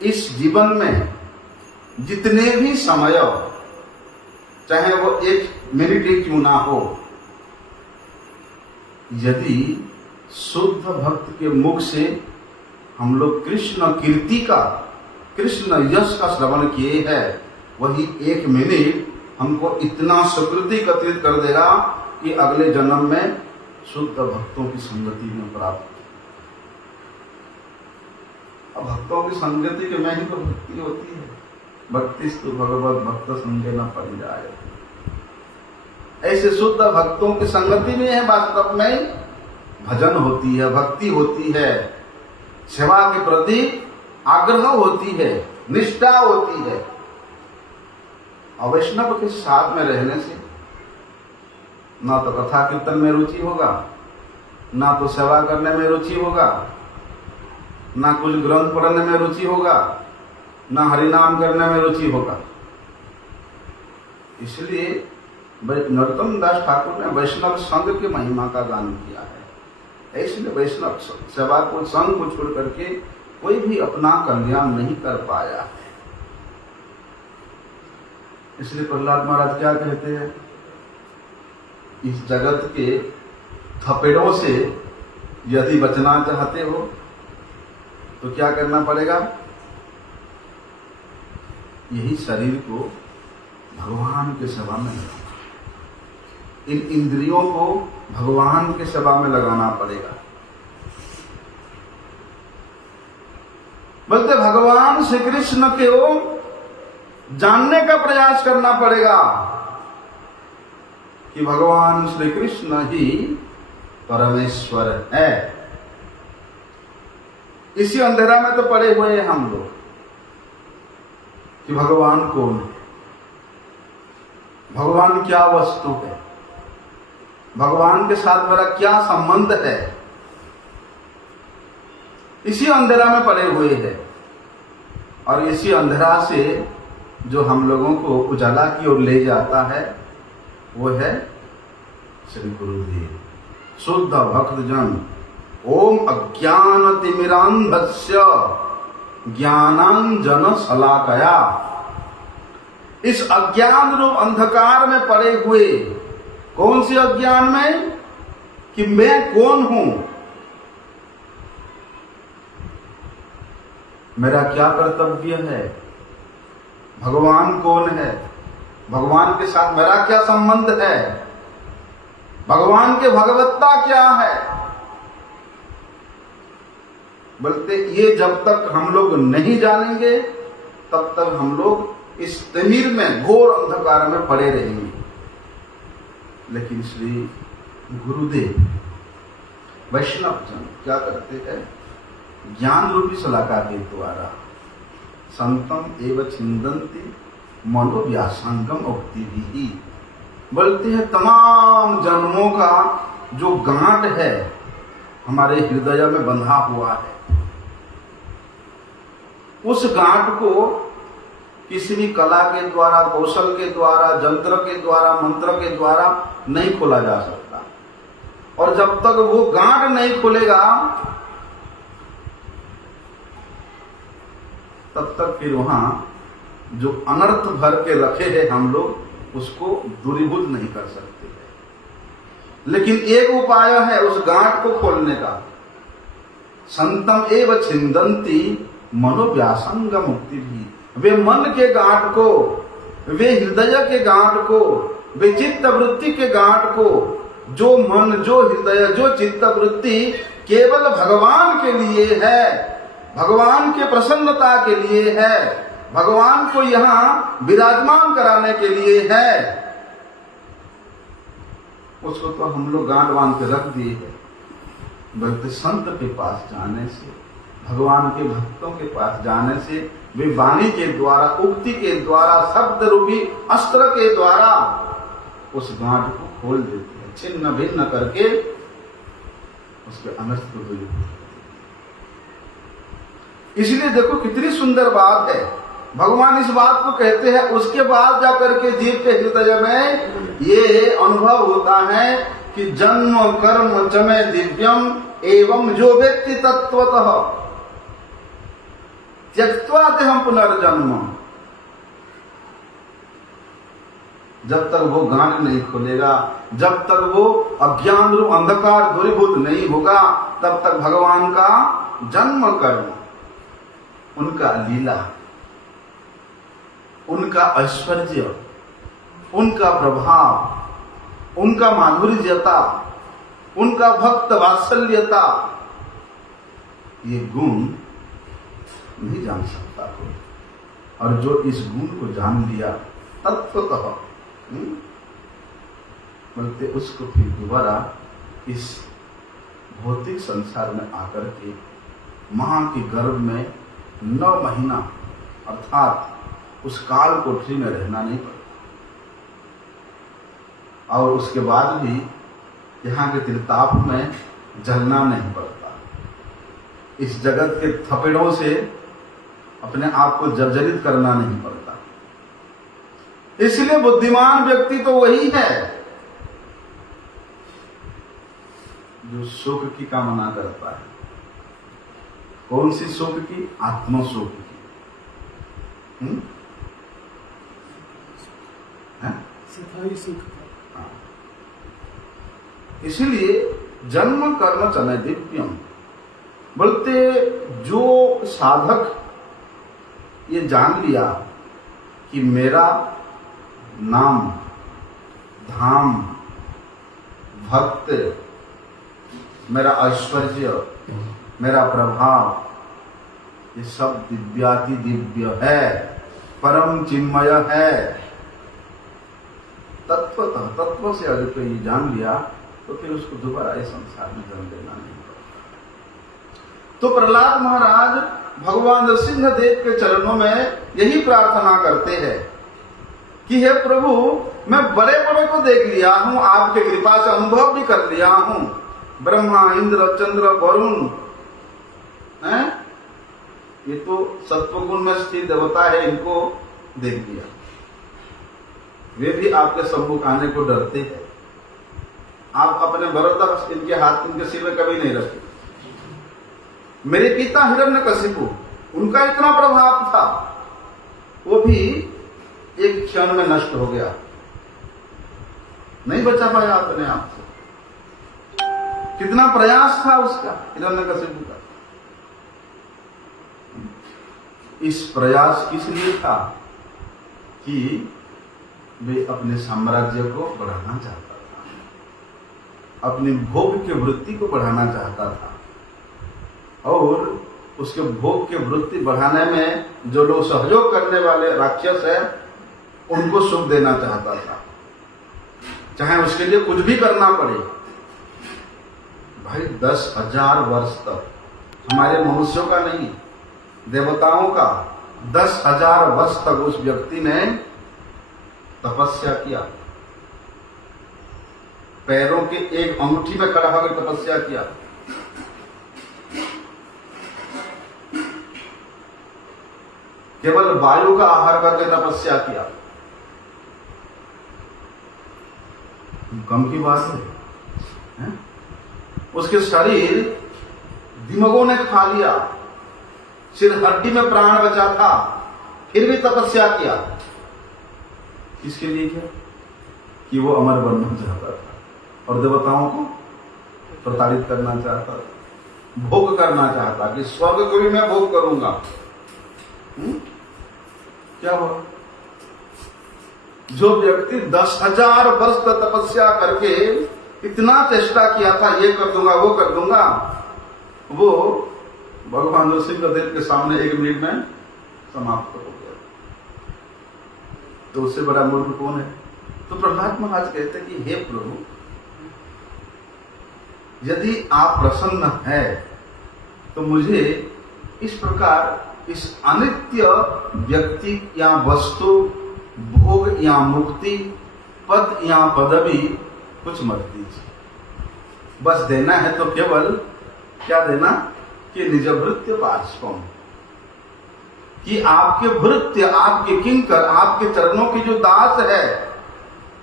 इस जीवन में जितने भी समय, चाहे वो 1 मिनट ही क्यों ना हो, यदि शुद्ध भक्त के मुख से हम लोग कृष्ण कीर्ति का, कृष्ण यश का श्रवण किए हैं, वही 1 मिनट हमको इतना सुकृति कथित कर देगा कि अगले जन्म में शुद्ध भक्तों की संगति में प्राप्त। अब भक्तों की संगति के में ही तो भक्ति होती है। भक्तिस्तु भगवत भक्त संगे न परिजाय। ऐसे शुद्ध भक्तों की संगति में है वास्तव में भजन होती है, भक्ति होती है, सेवा के प्रति आग्रह होती है, निष्ठा होती है। वैष्णव के साथ में रहने से ना तो कथा कीर्तन में रुचि होगा, ना तो सेवा करने में रुचि होगा, ना कुछ ग्रंथ पढ़ने में रुचि होगा, ना हरिनाम करने में रुचि होगा। इसलिए नरोत्तम दास ठाकुर ने वैष्णव संघ की महिमा का गान किया है। इसलिए वैष्णव सेवा को, संघ को छोड़ करके कोई भी अपना कल्याण नहीं कर पाया है। इसलिए प्रहलाद महाराज क्या कहते हैं? इस जगत के थपेड़ों से यदि बचना चाहते हो तो क्या करना पड़ेगा? यही शरीर को भगवान के सेवा में लगाना, इन इंद्रियों को भगवान के सेवा में लगाना पड़ेगा। बोलते भगवान श्री कृष्ण को जानने का प्रयास करना पड़ेगा कि भगवान श्री कृष्ण ही परमेश्वर है। इसी अंधेरा में तो पड़े हुए हैं हम लोग कि भगवान कौन है, भगवान क्या वस्तु है, भगवान के साथ मेरा क्या संबंध है। इसी अंधेरा में पड़े हुए हैं और इसी अंधेरा से जो हम लोगों को उजाला की ओर ले जाता है वो है श्री गुरुदेव। शुद्ध भक्त जन ओम अज्ञानतिमिरान्धस्य ज्ञानांजन शलाकया। इस अज्ञान रूप अंधकार में पड़े हुए, कौन से अज्ञान में कि मैं कौन हूं, मेरा क्या कर्तव्य है, भगवान कौन है, भगवान के साथ मेरा क्या संबंध है, भगवान के भगवत्ता क्या है। बोलते ये जब तक हम लोग नहीं जानेंगे तब तक हम लोग इस तिमिर में, घोर अंधकार में पड़े रहेंगे। लेकिन श्री गुरुदेव वैष्णव जन क्या करते हैं, ज्ञान रूपी शलाका के द्वारा संतम एवं छिंदंती मनोव्यासंगम उक्ति भी, बोलते हैं तमाम जन्मों का जो गांठ है हमारे हृदय में बंधा हुआ है, उस गांठ को किसी भी कला के द्वारा, कौशल के द्वारा, यंत्र के द्वारा, मंत्र के द्वारा नहीं खोला जा सकता। और जब तक वो गांठ नहीं खुलेगा तब तक फिर वहां जो अनर्थ भर के रखे हैं हम लोग उसको दूरीभूत नहीं कर सकते। लेकिन एक उपाय है उस गांठ को खोलने का, संतम एवं छिंदंती मनोव्यासंग मुक्ति भी। वे मन के गांठ को, वे हृदय के गांठ को, वे चित्त वृत्ति के गांठ को, जो मन, जो हृदय, जो चित्त वृत्ति केवल भगवान के लिए है, भगवान के प्रसन्नता के लिए है, भगवान को यहां विराजमान कराने के लिए है, उसको तो हम लोग गांठ बांध के रख दिए है। बल्कि संत के पास जाने से, भगवान के भक्तों के पास जाने से वे वाणी के द्वारा, उक्ति के द्वारा, शब्द रूपी अस्त्र के द्वारा उस गांठ को खोल देते हैं, छिन्न भिन्न करके उसके अनर्थ को दूर करते हैं। इसलिए देखो कितनी सुंदर बात है, भगवान इस बात को कहते हैं, उसके बाद जाकर के जीव के हृदय में ये अनुभव होता है कि जन्म कर्म च में दिव्यम एवं जो व्यक्ति तत्वतः त्यक्त्वा देहं पुनर्जन्म। जब तक वो गांठ नहीं खोलेगा, जब तक वो अज्ञान रूप अंधकार दूरीभूत नहीं होगा, तब तक भगवान का जन्म कर्म, उनका लीला, उनका ऐश्वर्य, उनका प्रभाव, उनका माधुर्यता, उनका भक्त वात्सल्यता, ये गुण नहीं जान सकता कोई। और जो इस गुण को जान लिया तत्वतः, बोलते उसको फिर दोबारा इस भौतिक संसार में आकर के मां के गर्भ में 9 महीना अर्थात उस काल कोठरी में रहना नहीं पड़ता, और उसके बाद भी यहाँ के त्रिताप में जलना नहीं पड़ता, इस जगत के थपेड़ों से अपने आप को जर्जरित करना नहीं पड़ता। इसलिए बुद्धिमान व्यक्ति तो वही है जो सुख की कामना करता है। कौन सी सुख की? आत्म सुख की। सफाई सुख। इसलिए जन्म कर्म चने दिव्यम, बोलते जो साधक ये जान लिया कि मेरा नाम, धाम, भक्त, मेरा ऐश्वर्य, मेरा प्रभाव, ये सब दिव्याति दिव्य है, परम चिन्मय है, तत्व से अगर कोई जान लिया तो फिर उसको दोबारा इस संसार में जन्म लेना नहीं पड़ता। तो प्रहलाद महाराज भगवान नृसिंहदेव के चरणों में यही प्रार्थना करते हैं कि हे प्रभु, मैं बड़े बड़े को देख लिया हूं, आपके कृपा से अनुभव भी कर लिया हूं। ब्रह्मा, इंद्र, चंद्र, वरुण, हैं? ये तो सत्वगुण में स्थित देवता है, इनको देख लिया। वे भी आपके सम्मुख आने को डरते हैं। आप अपने बरदर इनके हाथ, इनके सिर में कभी नहीं रखते। मेरे पिता हिरण्यकशिपु, उनका इतना प्रभाव था, वो भी एक क्षण में नष्ट हो गया, नहीं बचा पाया अपने आप से। कितना प्रयास था उसका, हिरण्यकशिपु का। इस प्रयास किस लिए था कि वे अपने साम्राज्य को बढ़ाना चाहता था, अपनी भोग की वृत्ति को बढ़ाना चाहता था, और उसके भोग की वृत्ति बढ़ाने में जो लोग सहयोग करने वाले राक्षस हैं, उनको सुख देना चाहता था, चाहे उसके लिए कुछ भी करना पड़े। भाई 10,000 वर्ष तक, हमारे मनुष्यों का नहीं, देवताओं का 10,000 वर्ष तक उस व्यक्ति ने तपस्या किया। पैरों के एक अंगूठी में खड़ा होकर तपस्या किया। केवल वायु का आहार करके तपस्या किया। गम की बात है? उसके शरीर दिमगों ने खा लिया, सिर हड्डी में प्राण बचा था, फिर भी तपस्या किया। इसके लिए क्या? कि वो अमर बनना चाहता था और देवताओं को प्रताड़ित करना चाहता था, भोग करना चाहता कि स्वर्ग को भी मैं भोग करूंगा। क्या हुआ? जो व्यक्ति 10,000 वर्ष तक तपस्या करके इतना चेष्टा किया था, ये कर दूंगा, वो कर दूंगा, वो भगवान नृसिंहदेव के सामने 1 मिनट में समाप्त हो गया। तो उससे बड़ा मूर्ख कौन है? तो प्रहलाद महाराज कहते हैं कि हे प्रभु, यदि आप प्रसन्न है तो मुझे इस प्रकार इस अनित्य व्यक्ति या वस्तु, भोग या मुक्ति, पद या पदवी कुछ मत दीजिए। बस देना है तो केवल क्या देना कि निज भृत्य पार्श्वम, कि आपके भृत्य, आपके किंकर, आपके चरणों की जो दास है,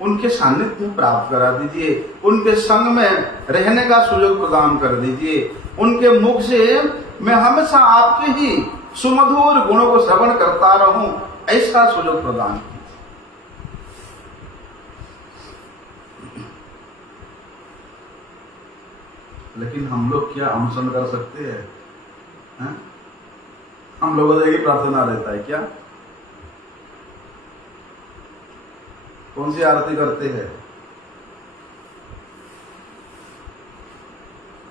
उनके सानिध्य प्राप्त करा दीजिए, उनके संग में रहने का सुयोग प्रदान कर दीजिए, उनके मुख से मैं हमेशा आपके ही सुमधुर गुणों को श्रवण करता रहूं, ऐसा सुयोग प्रदान कीजिए। लेकिन हम लोग क्या अनुसरण कर सकते हैं? हम लोगों को एक प्रार्थना रहता है क्या? कौन सी आरती करते हैं?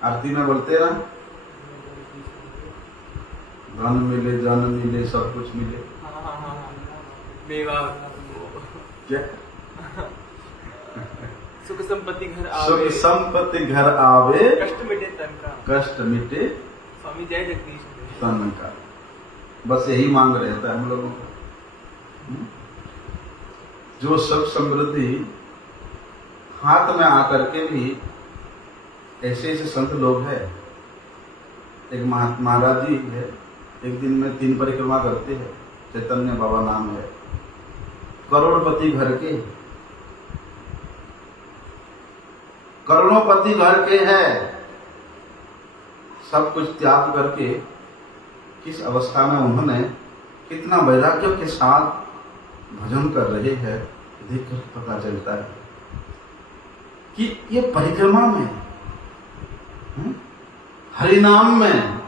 आरती में बोलते हैं ना, धन मिले, जन मिले, सब कुछ मिले। क्या? सुख संपत्ति घर आवे, सुख संपत्ति घर आवे, कष्ट मिटे तन का, कष्ट मिटे स्वामी जय जगदीश तन का। बस यही मांग रहता है हम लोगों को। जो सुख समृद्धि हाथ में आकर के भी ऐसे ऐसे संत लोग हैं। एक महाराज जी है, एक दिन में 3 परिक्रमा करते हैं, चैतन्य बाबा नाम है, करोड़पति घर के, करोड़ोपति घर के हैं। सब कुछ त्याग करके किस अवस्था में उन्होंने कितना वैराग्य के साथ भजन कर रहे हैं, देखकर पता चलता है कि ये परिक्रमा में, हरिनाम में,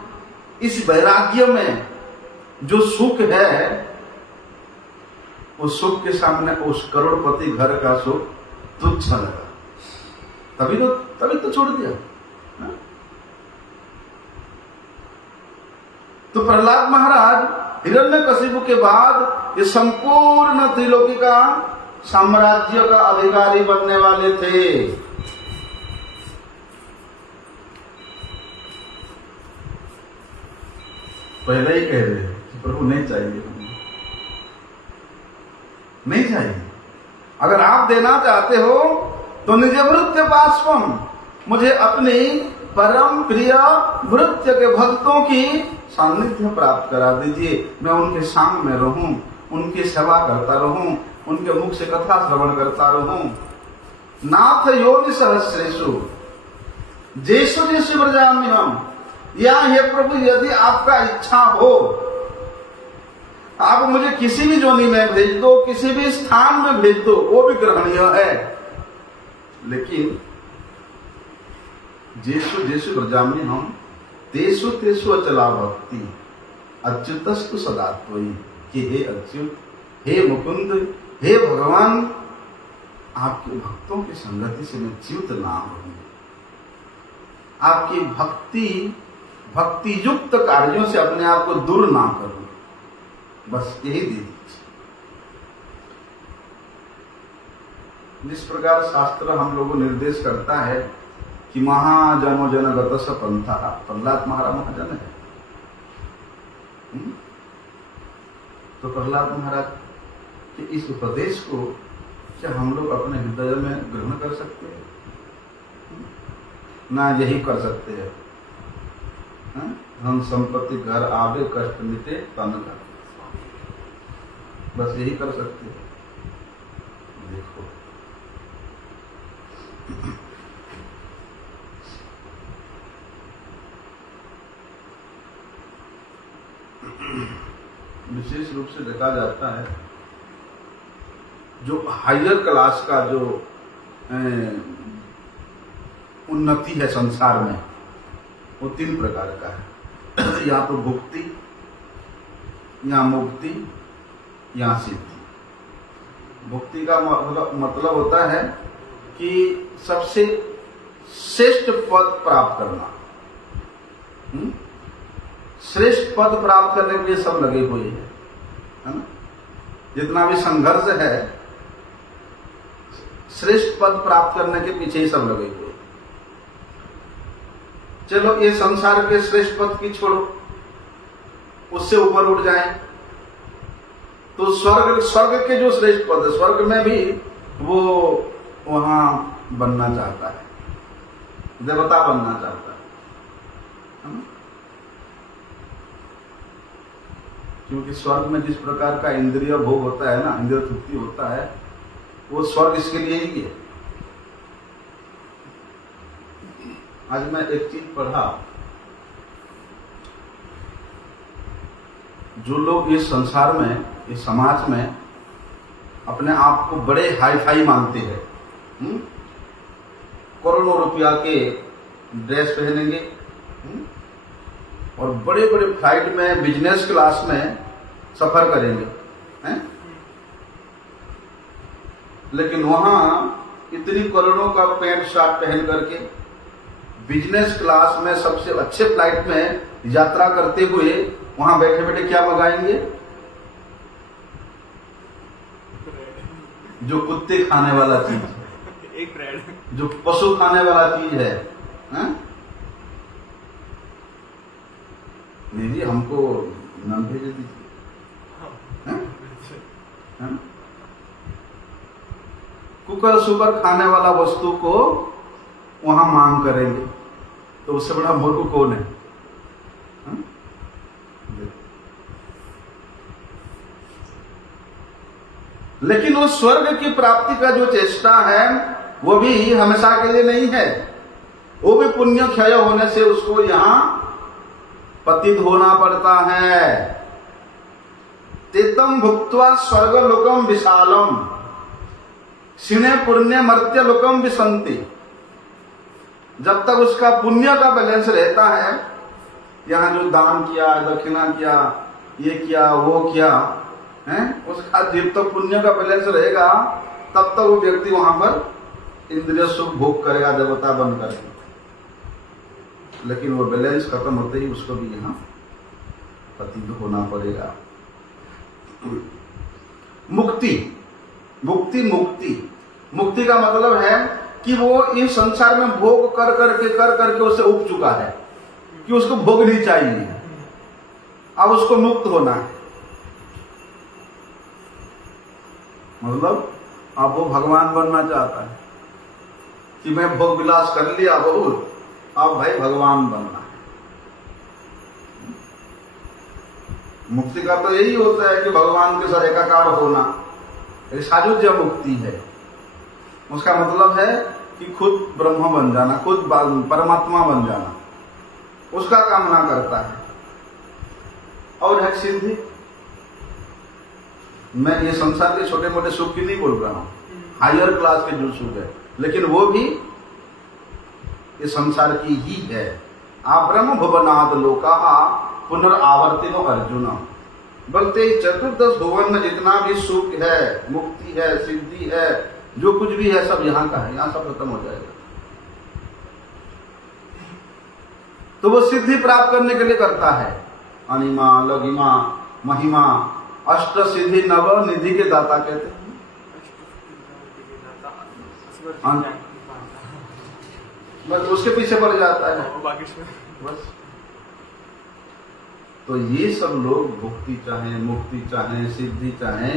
इस वैराग्य में जो सुख है, उस सुख के सामने उस करोड़पति घर का सुख तुच्छ लगा। तभी तो छोड़ दिया। तो प्रहलाद महाराज हिरण्यकशिपु के बाद ये संपूर्ण त्रिलोकी का साम्राज्य का अधिकारी बनने वाले थे। पहले ही कह रहे हैं कि प्रभु नहीं चाहिए, नहीं चाहिए। अगर आप देना चाहते हो तो निज भृत्य पार्श्वम, मुझे अपनी परम प्रिय भृत्य के भक्तों की सान्निध्य प्राप्त करा दीजिए। मैं उनके संग में रहूं, उनकी सेवा करता रहूं, उनके मुख से कथा श्रवण करता रहूं। नाथ योनि सहस्रेषु जैसु जैसु व्रजामि हम, या हे प्रभु यदि आपका इच्छा हो, आप मुझे किसी भी जोनी में भेज दो, किसी भी स्थान में भेज दो, वो भी ग्रहणीय है। लेकिन जैसु जैसु व्रजामि हम तेसु तेसु अचला भक्ति अच्युतस्तु सदा त्वयि, कि हे अच्युत, हे मुकुंद, हे भगवान, आपके भक्तों की संगति से मैं च्युत ना हूं। आपकी भक्ति युक्त कार्यों से अपने आप को दूर ना करूं, बस यही दे दीजिए। जिस प्रकार शास्त्र हम लोगों को निर्देश करता है कि महाजनो जनगत स पंथा, प्रहलाद महाराज महाजन है, तो प्रहलाद महाराज के इस उपदेश को क्या हम लोग अपने हृदय में ग्रहण कर सकते हैं? ना यही कर सकते हैं, धन संपत्ति घर आवे कष्ट मिटे तन का, बस यही कर सकते हैं। देखो विशेष रूप से देखा जाता है, जो हायर क्लास का जो उन्नति है संसार में, वो 3 प्रकार का है। या तो भुक्ति, या मुक्ति, या सिद्धि। भुक्ति का मतलब होता है कि सबसे श्रेष्ठ पद प्राप्त करना। श्रेष्ठ पद प्राप्त करने के लिए सब लगे हुए हैं, है ना? जितना भी संघर्ष है, श्रेष्ठ पद प्राप्त करने के पीछे ही सब लगे हुए। चलो ये संसार के श्रेष्ठ पद की छोड़ो, उससे ऊपर उठ जाए तो स्वर्ग के जो श्रेष्ठ पद है, स्वर्ग में भी वो वहां बनना चाहता है, देवता बनना चाहता है ना? क्योंकि स्वर्ग में जिस प्रकार का इंद्रिय भोग होता है ना, इंद्रिय तृप्ति होता है, वो स्वर्ग इसके लिए ही है। आज मैं एक चीज पढ़ा, जो लोग इस संसार में, इस समाज में अपने आप को बड़े हाई फाई मानते हैं, करोड़ों रुपया के ड्रेस पहनेंगे और बड़े बड़े फ्लाइट में बिजनेस क्लास में सफर करेंगे, हैं? लेकिन वहां इतनी करोड़ों का पैंट शर्ट पहन करके बिजनेस क्लास में सबसे अच्छे फ्लाइट में यात्रा करते हुए वहां बैठे बैठे क्या मंगाएंगे? जो कुत्ते खाने वाला चीज, एक ब्रेड, जो पशु खाने वाला चीज है, नहीं जी हमको नाम भेज दीजिए। कुकर सुकर खाने वाला वस्तु को वहां मांग करेंगे, तो उससे बड़ा मूर्ख कौन है? लेकिन उस स्वर्ग की प्राप्ति का जो चेष्टा है वो भी हमेशा के लिए नहीं है, वो भी पुण्य क्षय होने से उसको यहां पतित होना पड़ता है। तेतम भुक्त्वा स्वर्ग लोकम विशालम सिने पुण्य मर्त्य लोकम विसंति। जब तक उसका पुण्य का बैलेंस रहता है, यहाँ जो दान किया, दक्षिणा किया, ये किया, वो किया है, उसका जब तक पुण्य का बैलेंस रहेगा तब तक वो व्यक्ति वहां पर इंद्रिय सुख भोग करेगा, देवता बन करेगा। लेकिन वो बैलेंस खत्म होते ही उसको भी यहाँ पतित होना पड़ेगा। मुक्ति, भुक्ति मुक्ति, मुक्ति का मतलब है कि वो इस संसार में भोग कर करके उससे उब चुका है कि उसको भोग नहीं चाहिए, अब उसको मुक्त होना है। मतलब अब वो भगवान बनना चाहता है कि मैं भोग विलास कर लिया बहुत, अब भाई भगवान बनना है। मुक्ति का तो यही होता है कि भगवान के साथ एकाकार होना, एक सायुज्य मुक्ति है। उसका मतलब है कि खुद ब्रह्म बन जाना, खुद परमात्मा बन जाना, उसका कामना करता है। और है सिद्धि। मैं ये संसार के छोटे मोटे सुख की नहीं बोल रहा हूं, हायर क्लास के जो सुख है, लेकिन वो भी ये संसार की ही है। आ ब्रह्म भुवनाद लोका पुनर्आवर्तिनो अर्जुन, बोलते चतुर्दश भुवन में जितना भी सुख है, मुक्ति है, सिद्धि है, जो कुछ भी है, सब यहाँ का है, यहाँ सब खत्म हो जाएगा। तो वो सिद्धि प्राप्त करने के लिए करता है। अनिमा, लघिमा, महिमा, अष्ट सिद्धि नव निधि के दाता कहते हैं। बस उसके पीछे पड़ जाता है बस। तो ये सब लोग भुक्ति चाहे, मुक्ति चाहे, सिद्धि चाहे,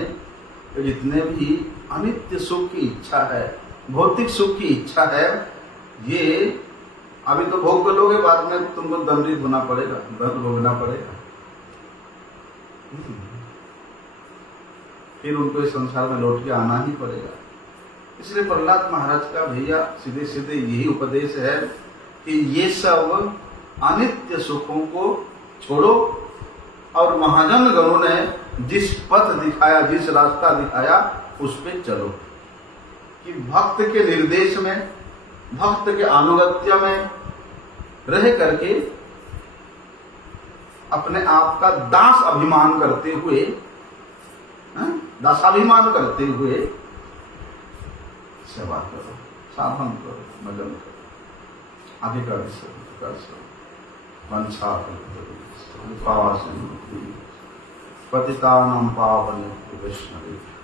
तो जितने भी अनित्य सुख की इच्छा है, भौतिक सुख की इच्छा है, ये अभी तो भोग कर लोगे, बाद में तुमको दंडित होना पड़ेगा, दंड भोगना पड़ेगा। फिर उनको इस संसार में लौट के आना ही पड़ेगा। इसलिए प्रहलाद महाराज का भैया सीधे सीधे यही उपदेश है कि ये सब अनित्य सुखों को छोड़ो, और महाजन गणों ने जिस पथ दिखाया, जिस रास्ता दिखाया, उस पे चलो। कि भक्त के निर्देश में, भक्त के अनुगत्य में रह करके अपने आप का दास अभिमान करते हुए, दासाभिमान करते हुए सेवा करो, साधन करो, भजन करो। आगे का पतितानां पावनेभ्यो वैष्णवेभ्यो